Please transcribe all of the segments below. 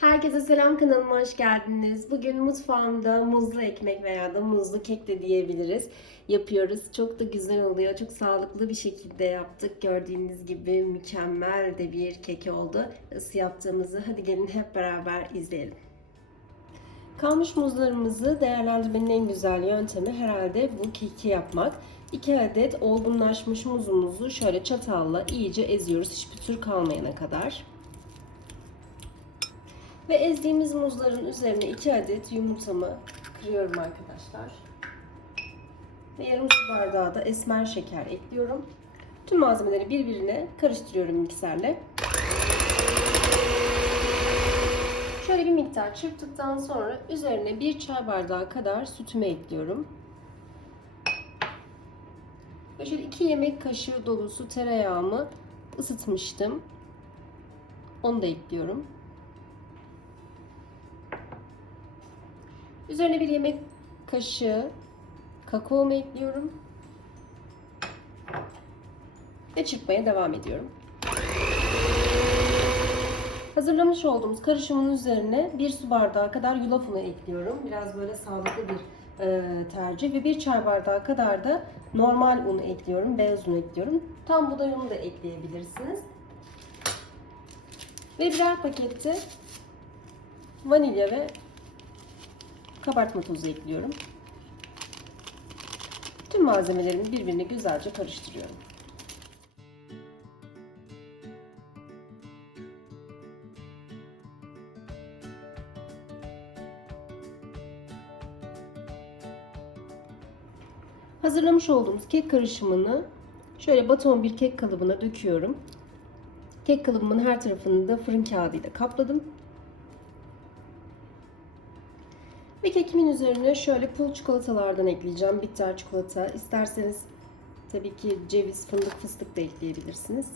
Herkese selam kanalıma hoş geldiniz. Bugün mutfağımda muzlu ekmek veya da muzlu kek de diyebiliriz. Yapıyoruz. Çok da güzel oluyor. Çok sağlıklı bir şekilde yaptık. Gördüğünüz gibi mükemmel de bir kek oldu. Nasıl yaptığımızı hadi gelin hep beraber izleyelim. Kalmış muzlarımızı değerlendirmenin en güzel yöntemi herhalde bu keki yapmak. 2 adet olgunlaşmış muzumuzu şöyle çatalla iyice eziyoruz hiçbir tür kalmayana kadar. Ve ezdiğimiz muzların üzerine 2 adet yumurtamı kırıyorum arkadaşlar. Ve yarım su bardağı da esmer şeker ekliyorum. Tüm malzemeleri birbirine karıştırıyorum mikserle. Şöyle bir miktar çırptıktan sonra üzerine bir çay bardağı kadar sütümü ekliyorum. Ve şöyle 2 yemek kaşığı dolusu tereyağımı ısıtmıştım. Onu da ekliyorum. Üzerine bir yemek kaşığı kakaomu ekliyorum. Ve çırpmaya devam ediyorum. Hazırlamış olduğumuz karışımın üzerine bir su bardağı kadar yulaf unu ekliyorum. Biraz böyle sağlıklı bir e, tercih ve bir çay bardağı kadar da normal un ekliyorum, beyaz un ekliyorum. Tam buğday unu da ekleyebilirsiniz. Ve birer pakette vanilya ve kabartma tozu ekliyorum. Tüm malzemelerimi birbirine güzelce karıştırıyorum. Hazırlamış olduğumuz kek karışımını şöyle baton bir kek kalıbına döküyorum. Kek kalıbımın her tarafını da fırın kağıdıyla kapladım. Ve kekimin üzerine şöyle pul çikolatalardan ekleyeceğim. Bitter çikolata. İsterseniz tabii ki ceviz, fındık, fıstık da ekleyebilirsiniz.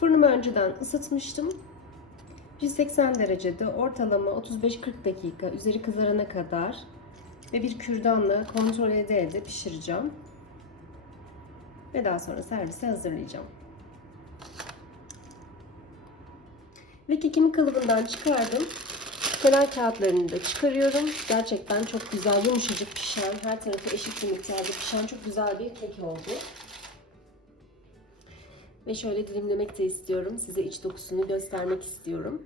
Fırınımı önceden ısıtmıştım. 180 derecede ortalama 35-40 dakika üzeri kızarana kadar ve bir kürdanla kontrol ede ede pişireceğim. Ve daha sonra servise hazırlayacağım. Ve kekimi kalıbından çıkardım. Kenar kağıtlarını da çıkarıyorum. Gerçekten çok güzel, yumuşacık pişen, her tarafı eşit bir miktarda pişen çok güzel bir kek oldu. Ve şöyle dilimlemek de istiyorum. Size iç dokusunu göstermek istiyorum.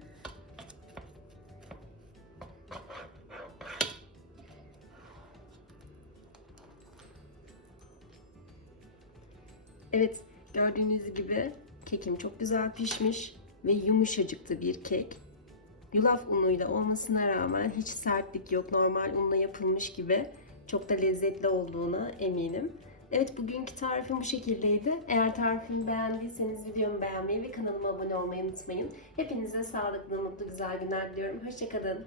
Evet, gördüğünüz gibi kekim çok güzel pişmiş ve yumuşacıktı bir kek. Yulaf unuyla olmasına rağmen hiç sertlik yok. Normal unla yapılmış gibi çok da lezzetli olduğuna eminim. Evet bugünkü tarifim bu şekildeydi. Eğer tarifimi beğendiyseniz videomu beğenmeyi ve kanalıma abone olmayı unutmayın. Hepinize sağlıklı, mutlu, güzel günler diliyorum. Hoşçakalın.